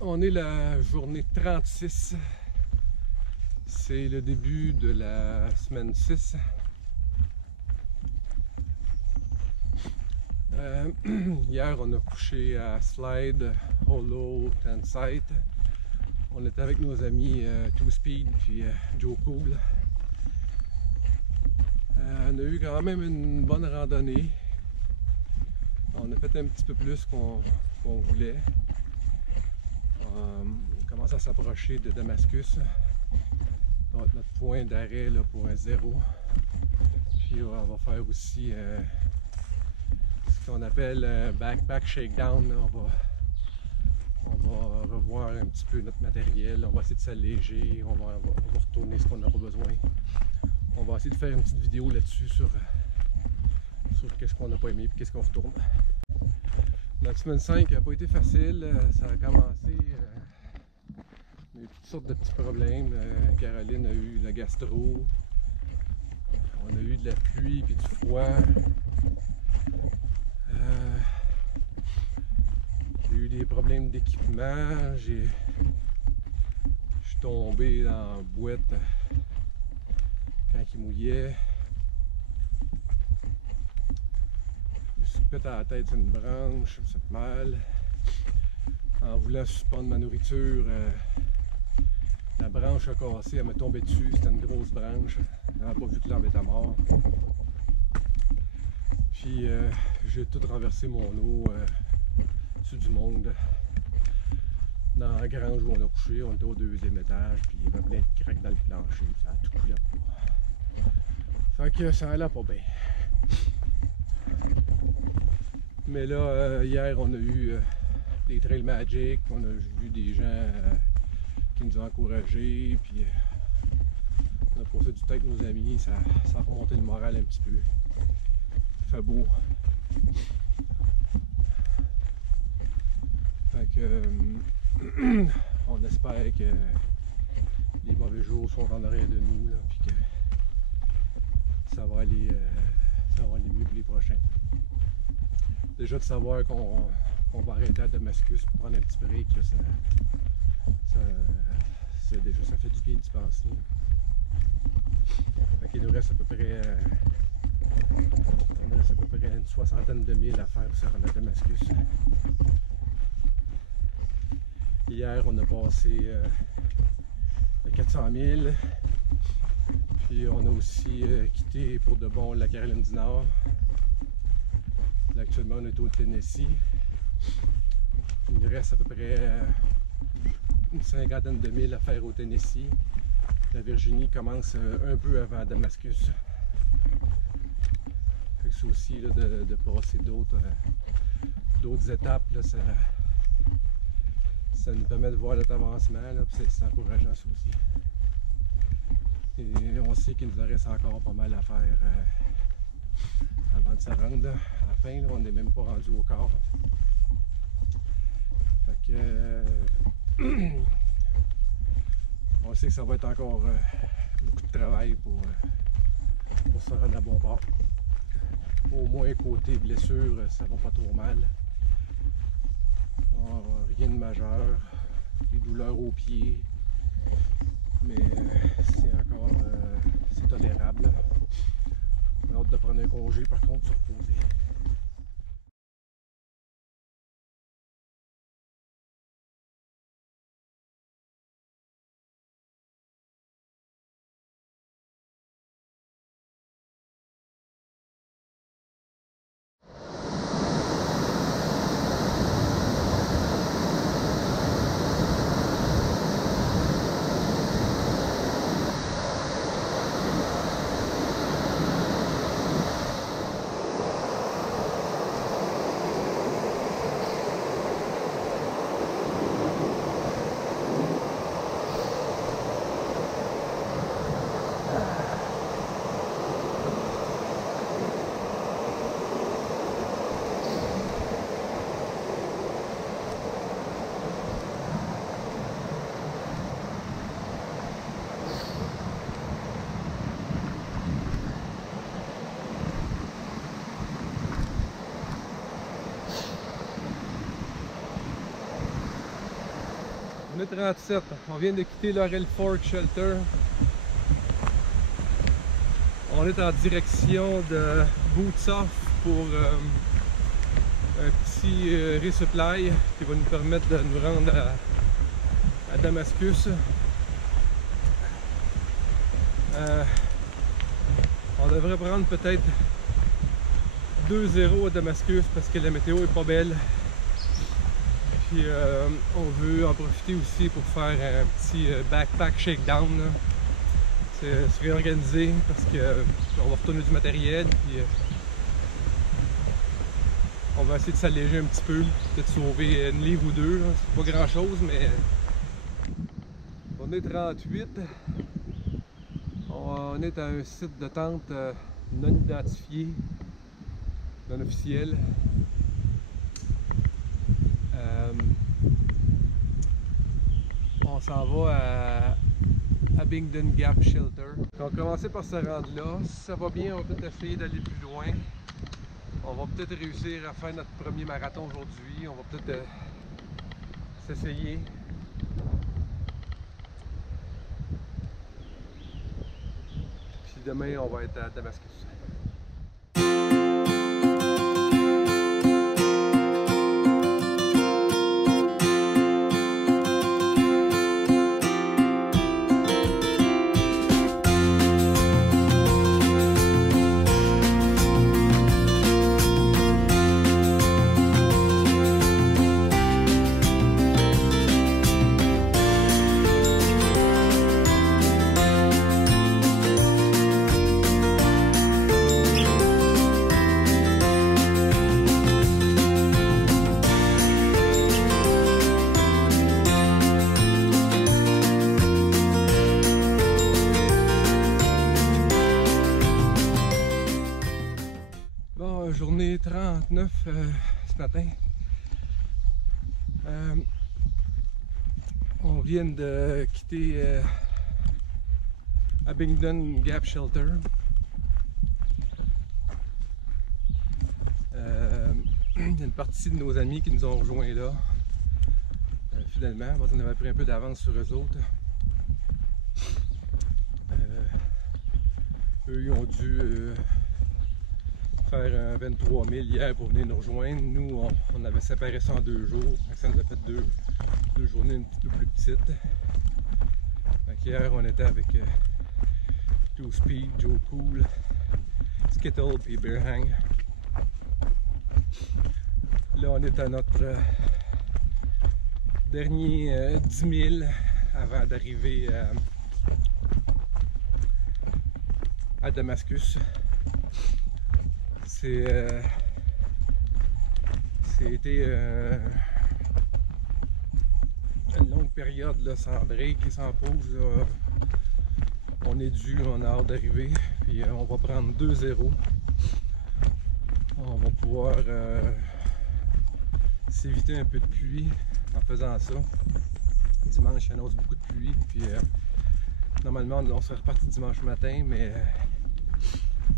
On est la journée 36. C'est le début de la semaine 6. Hier, on a couché à Slide, Hollow, Tensite. On était avec nos amis Two Speed puis Joe Cool. On a eu quand même une bonne randonnée. On a fait un petit peu plus qu'on voulait. On commence à s'approcher de Damascus. Ça va être notre point d'arrêt pour un 0. Puis on va faire aussi ce qu'on appelle un backpack shakedown. On va revoir un petit peu notre matériel. On va essayer de s'alléger. On va retourner ce qu'on n'a pas besoin. On va essayer de faire une petite vidéo là-dessus sur qu'est-ce qu'on n'a pas aimé et qu'est-ce qu'on retourne. Notre semaine 5 n'a pas été facile. Ça a commencé. On a eu toutes sortes de petits problèmes. Caroline a eu la gastro. On a eu de la pluie et du froid. J'ai eu des problèmes d'équipement. Je suis tombé dans la boîte quand il mouillait. Je me suis pété à la tête sur une branche, je me suis fait mal. En voulant suspendre ma nourriture, la branche a cassé, elle m'a tombé dessus, c'était une grosse branche. Elle n'a pas vu que l'arbre était mort. Puis j'ai tout renversé mon eau sur du monde. Dans la grange où on a couché, on était au 2e étage, puis il y avait plein de craques dans le plancher, ça a tout coulé à bout. Fait que ça allait pas bien. Mais là, hier, on a eu des trails magiques, on a vu des gens qui nous ont encouragés, puis on a passé du temps avec nos amis, ça a remonté le moral un petit peu. Il fait beau. Fait que on espère que les mauvais jours sont en arrière de nous, puis que ça va aller mieux pour les prochains. Déjà de savoir qu'on va arrêter à Damascus pour prendre un petit break, ça fait du bien d'y penser. Fait qu'il nous reste à peu près une soixantaine de milles à faire pour se rendre à Damascus. Hier, on a passé 400 000. Puis on a aussi quitté pour de bon la Caroline du Nord. Là, actuellement, on est au Tennessee. Il nous reste à peu près une cinquantaine de milles à faire au Tennessee. La Virginie commence un peu avant Damascus. Fait que c'est aussi là, de passer d'autres étapes. Là, ça nous permet de voir notre avancement. C'est encourageant ça aussi. Et on sait qu'il nous reste encore pas mal à faire avant de se rendre. À la fin, là, on n'est même pas rendu au quart. Fait que on sait que ça va être encore beaucoup de travail pour se rendre à bon port. Au moins côté blessure, ça va pas trop mal. Rien de majeur. Des douleurs aux pieds. Mais c'est encore c'est tolérable. On a hâte de prendre un congé par contre, se reposer. On est 37, on vient de quitter Laurel Fork Shelter. On est en direction de Boots Off pour un petit resupply qui va nous permettre de nous rendre à Damascus. On devrait prendre peut-être 2-0 à Damascus parce que la météo est pas belle. Puis on veut en profiter aussi pour faire un petit backpack shakedown. Se réorganiser parce qu'on va retourner du matériel. Puis on va essayer de s'alléger un petit peu, peut-être sauver une livre ou deux. C'est pas grand chose, mais on est 38. On est à un site de tente non identifié, non officiel. On s'en va à Abingdon Gap Shelter. On va commencer par se rendre là. Si ça va bien, on va peut-être essayer d'aller plus loin. On va peut-être réussir à faire notre premier marathon aujourd'hui. On va peut-être s'essayer. Puis demain, on va être à Damascus. Journée 39 ce matin. On vient de quitter Abingdon Gap Shelter. Il y a une partie de nos amis qui nous ont rejoints là. Finalement, on avait pris un peu d'avance sur eux autres. Eux, ils ont dû faire 23 000 hier pour venir nous rejoindre. Nous, on avait séparé ça en 2 jours. Ça nous a fait deux journées un petit peu plus petites. Donc hier, on était avec Two Speed, Joe Cool, Skittle et Bear Hang. Là, on est à notre dernier 10 000 avant d'arriver à Damascus. C'était une longue période là, sans break et sans pause. Là. On est dû, on a hâte d'arriver. Puis on va prendre 2-0. On va pouvoir s'éviter un peu de pluie en faisant ça. Dimanche, il annonce beaucoup de pluie. Puis normalement, on serait reparti dimanche matin, mais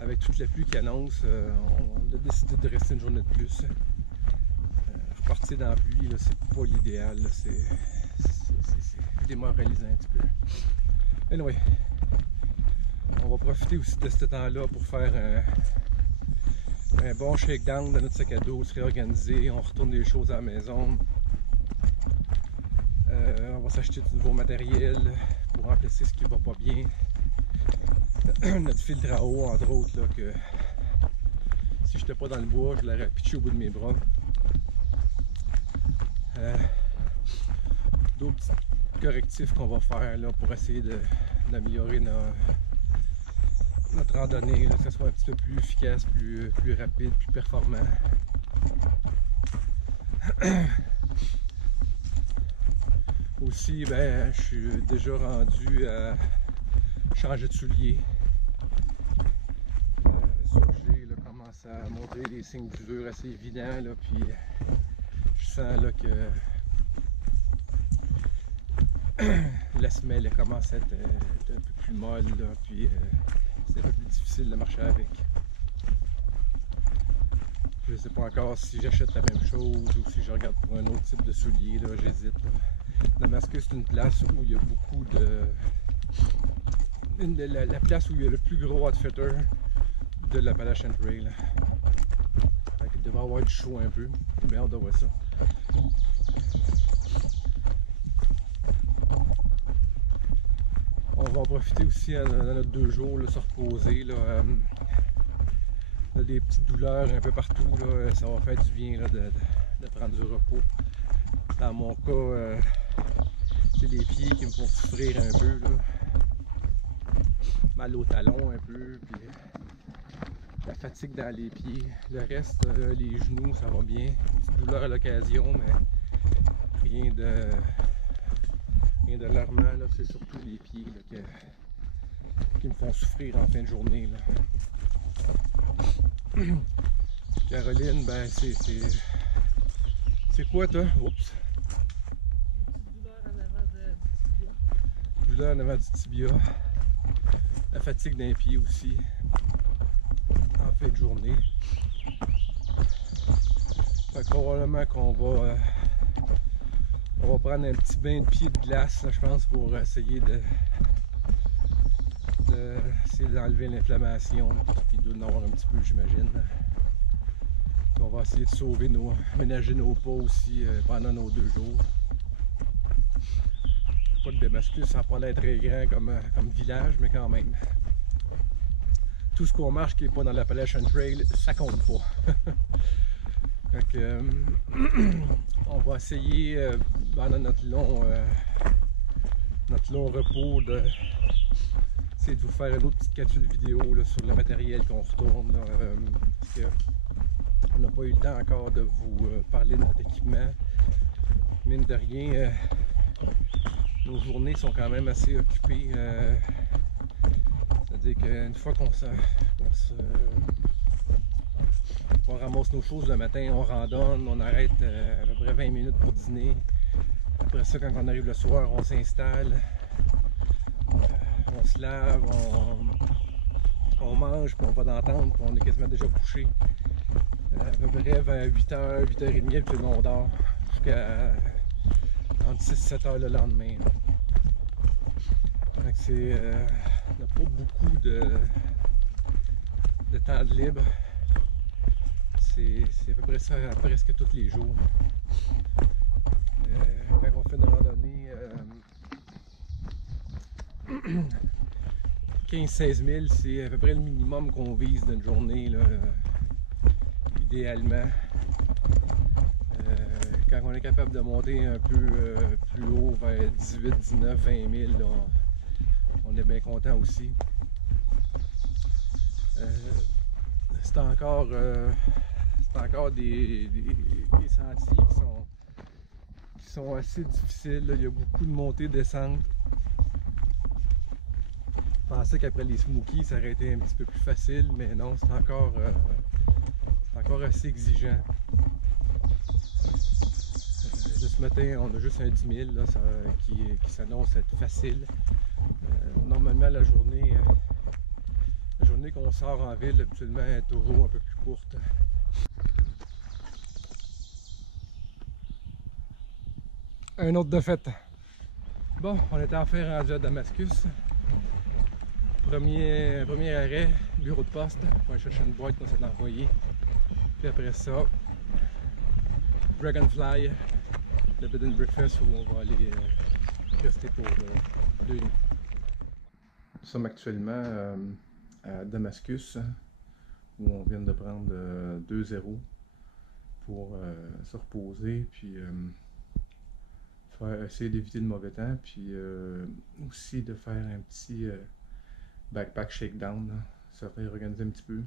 avec toute la pluie qui annonce, on a décidé de rester une journée de plus. Repartir dans la pluie, c'est pas l'idéal, c'est démoralisant un petit peu. Anyway, on va profiter aussi de ce temps-là pour faire un bon shakedown dans notre sac à dos, se réorganiser, on retourne des choses à la maison. On va s'acheter du nouveau matériel pour remplacer ce qui va pas bien. Notre filtre à eau, entre autres, là, que si j'étais pas dans le bois, je l'aurais pitché au bout de mes bras. D'autres petits correctifs qu'on va faire là, pour essayer d'améliorer notre randonnée, là, que ce soit un petit peu plus efficace, plus rapide, plus performant. Aussi, ben, je suis déjà rendu à changer de souliers. Ça que j'ai commence à montrer des signes d'usure assez évidents, là, puis je sens là que la semelle commence à être un peu plus molle, là, puis c'est un peu plus difficile de marcher avec. Je ne sais pas encore si j'achète la même chose ou si je regarde pour un autre type de soulier, j'hésite. Damascus, c'est une place où il y a beaucoup de... la place où il y a le plus gros outfitter de l'Appalachian Trail. Il devrait avoir du show un peu. J'ai bien hâte de voir ça. On va en profiter aussi dans notre 2 jours, là, se reposer. Là, des petites douleurs un peu partout. Là, ça va faire du bien là, de prendre du repos. Dans mon cas, c'est les pieds qui me font souffrir un peu. Là. Mal au talon un peu. Puis, la fatigue dans les pieds. Le reste, les genoux, ça va bien. Petite douleur à l'occasion, mais rien d'alarmant. C'est surtout les pieds là, qui me font souffrir en fin de journée. Là. Caroline, ben c'est quoi toi? Oups! Une petite douleur en avant du tibia. Douleur en avant du tibia. La fatigue d'un pied aussi. En fin de journée. Fait que probablement qu'on va on va prendre un petit bain de pied de glace, là, je pense, pour essayer d'enlever l'inflammation. Il doit en avoir un petit peu, j'imagine. On va essayer de ménager nos pas aussi pendant nos 2 jours. Pas de Damascus, ça n'a pas l'air très grand comme village, mais quand même. Tout ce qu'on marche qui n'est pas dans l'Appalachian Trail, ça compte pas. Donc, on va essayer pendant notre long repos de vous faire une autre petite capsule vidéo là, sur le matériel qu'on retourne. Là, parce que on n'a pas eu le temps encore de vous parler de notre équipement. Mine de rien, nos journées sont quand même assez occupées. C'est-à-dire qu'une fois qu'on ramasse nos choses le matin, on randonne, on arrête à peu près 20 minutes pour dîner. Après ça, quand on arrive le soir, on s'installe, on se lave, on mange, puis on va dans la tente, puis on est quasiment déjà couché. À peu près vers 8h, 8h30, puis on dort jusqu'à entre 6 et 7 heures le lendemain. Donc c'est, on n'a pas beaucoup de temps de libre. C'est à peu près ça presque tous les jours. Quand on fait une randonnée 15-16 000, c'est à peu près le minimum qu'on vise d'une journée, là, idéalement. Quand on est capable de monter un peu plus haut, vers 18, 19, 20 000, là, on est bien content aussi. C'est encore des sentiers qui sont assez difficiles. Là. Il y a beaucoup de montées, descentes. Je pensais qu'après les Smokies, ça aurait été un petit peu plus facile, mais non, c'est encore assez exigeant. Ce matin, on a juste un 10 000 là, qui s'annonce être facile. Normalement, la journée qu'on sort en ville, habituellement, est toujours un peu plus courte. Un autre de fête. Bon, on était enfin rendu à Damascus. Premier arrêt, bureau de poste. On va chercher une boîte qu'on s'est envoyée. Puis après ça, Dragonfly, le bed and breakfast où on va aller rester pour 2 nuits. Nous sommes actuellement à Damascus, où on vient de prendre 2-0 pour se reposer, puis essayer d'éviter le mauvais temps, puis aussi de faire un petit backpack shakedown, là. Ça va réorganiser un petit peu.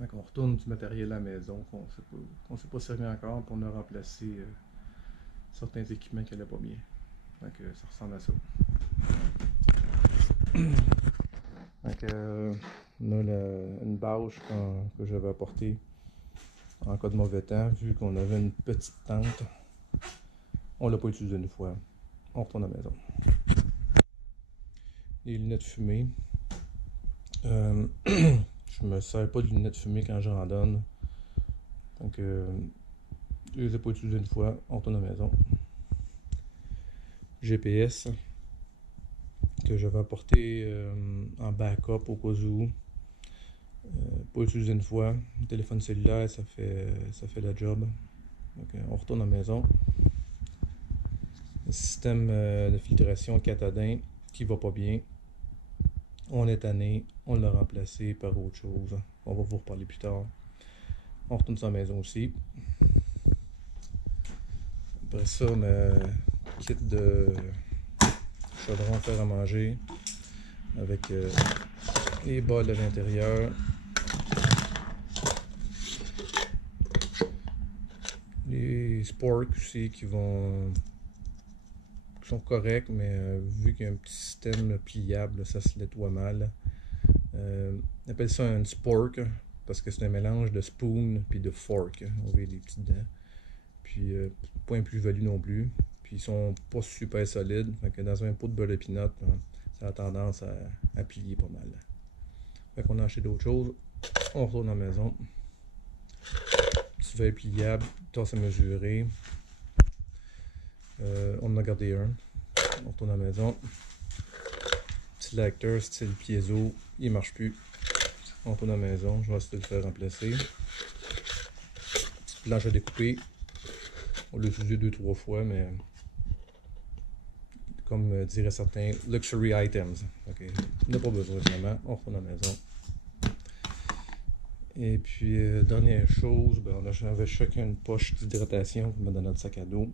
Donc on retourne du matériel à la maison qu'on ne s'est pas servi encore, puis on a remplacé certains équipements qui n'allaient pas bien. Donc ça ressemble à ça. Donc on a une bâche que j'avais apportée en cas de mauvais temps, vu qu'on avait une petite tente. On l'a pas utilisé une fois. On retourne à la maison. Les lunettes fumées. Je me sers pas de lunettes fumées quand je randonne. Donc je les ai pas utilisées une fois. On retourne à la maison. GPS que je vais apporter en backup au cas où. Pas utiliser une fois. Le téléphone cellulaire, ça fait la job. Donc, on retourne à la maison. Le système de filtration Catadin qui va pas bien. On est tanné, on l'a remplacé par autre chose. On va vous reparler plus tard. On retourne à la maison aussi. Après ça, le kit de chaudron faire à manger avec les bols à l'intérieur. Les sporks aussi qui sont corrects, mais vu qu'il y a un petit système pliable, ça se nettoie mal. On appelle ça un spork parce que c'est un mélange de spoon puis de fork. On voit les petites dents. Puis pas un plus-value non plus. Puis ils sont pas super solides. Fait que dans un pot de beurre de pinot, ça a tendance à plier pas mal. Fait qu'on a acheté d'autres choses. On retourne à la maison. Petit verre pliable, tasse à mesurer. On en a gardé un. On retourne à la maison. Petit lecteur style piezo, il marche plus. On retourne à la maison, je vais essayer de le faire remplacer. Petite planche à découper. On l'a utilisé 2-3 fois, mais comme diraient certains, luxury items. Okay. On n'a pas besoin vraiment. On retourne à la maison. Et puis, dernière chose, on avait chacun une poche d'hydratation qu'on met dans notre sac à dos.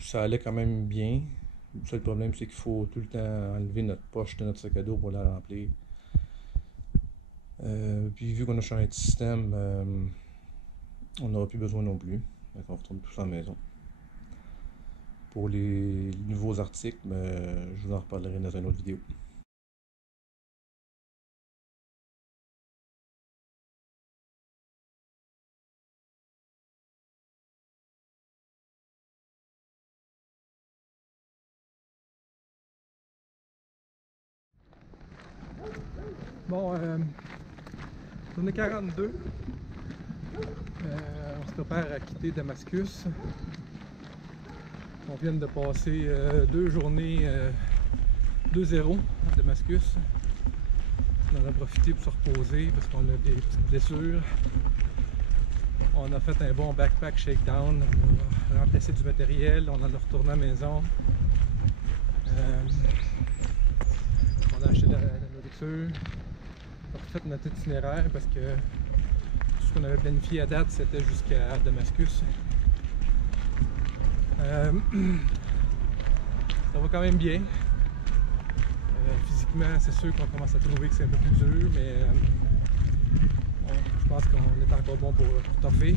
Ça allait quand même bien. Le seul problème, c'est qu'il faut tout le temps enlever notre poche de notre sac à dos pour la remplir. Puis, vu qu'on a changé de système, on n'aura plus besoin non plus. Donc, on retourne tous à la maison. Pour les nouveaux articles, je vous en reparlerai dans une autre vidéo. Bon, journée 42. On se prépare à quitter Damascus. On vient de passer 2 journées 2-0 à Damascus. On en a profité pour se reposer parce qu'on a des petites blessures. On a fait un bon backpack shakedown. On a remplacé du matériel. On en a retourné à la maison. On a acheté de la nourriture. On a refait notre itinéraire parce que tout ce qu'on avait planifié à date c'était jusqu'à Damascus. Ça va quand même bien. Physiquement, c'est sûr qu'on commence à trouver que c'est un peu plus dur, mais je pense qu'on est encore bon pour toffer.